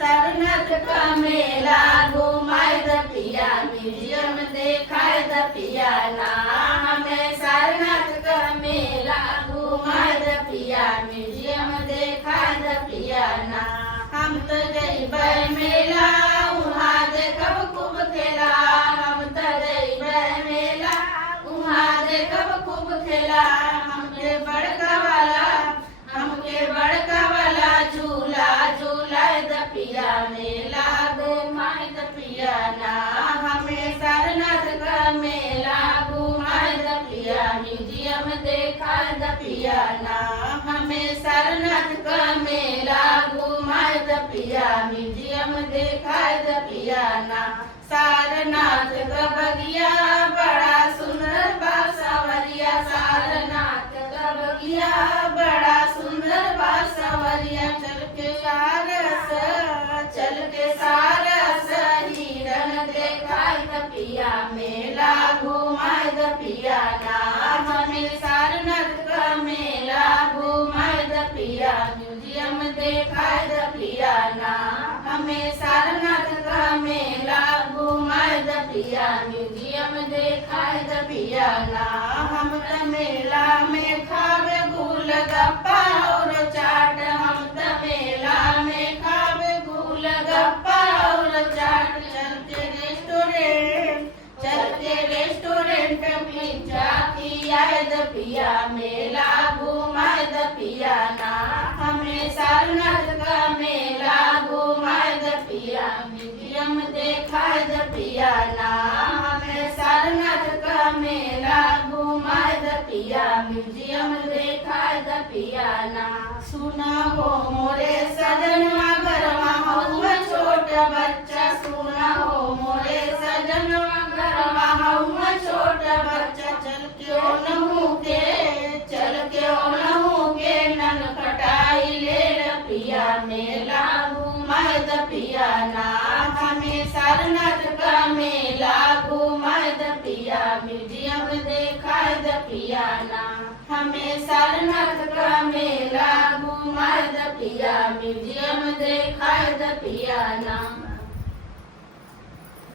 सारनाथ का मेला घुमाए द पिया म्यूजियम देखाए द पिया ना हमें सारनाथ का मेला घुमाए द पिया म्यूजियम देखाए द पिया ना हम तो जइबै मेला वहाँ देखब खूब खेला हम तो जइबै मेला वहाँ देखब खूब खेला हमके बड़का वाला झूला झूलाए द पिया मेला घुमाए द पिया ना हमें सारनाथ का मेला घुमाए द पिया म्यूजियम देखाए द पिया ना हमें सारनाथ का मेला घुमाए द पिया म्यूजियम देखाए द पिया ना सारनाथ का बगिया बड़ा सुंदर बा सवरिया सारनाथ का बगिया बड़ा सुंदर बा सवरिया चल के सारस हिरन देखाए द पिया मेला घुमाए द पिया ना हमें सारनाथ का मेला घुमाए द पिया म्यूजियम देखाए द पिया ना हमें सारनाथ का मेला घुमाए द पिया म्यूजियम देखाए द पिया ना हम त मेला में खावे गोलगप्पा और चाट हम त मेला में खावे गोलगप्पा और चाट चल के रेस्टोरेंट पिज्जा खियाए द पिया मेला घुमाए द पिया ना हमें सारनाथ का मेला घुमाए द पिया म्यूजियम देखाए द पिया ना हमें सारनाथ का मेला घुमाए द पिया म्यूजियम देखाए द पिया ना सुना हो मोरे सजनवा घरवा हउआ छोट बच्चा सुना हो मोरे सजनवा घरवा हउआ छोट बच्चा चल के ओनहु के नन खटाई ले ल पिया मेला घुमाए द पिया ना हमें सारनाथ का मेला घुमाए द पिया म्यूजियम देखाए द पिया ना हमें सारनाथ का मेला घुमाए द पिया म्यूजियम देखाए द पिया ना।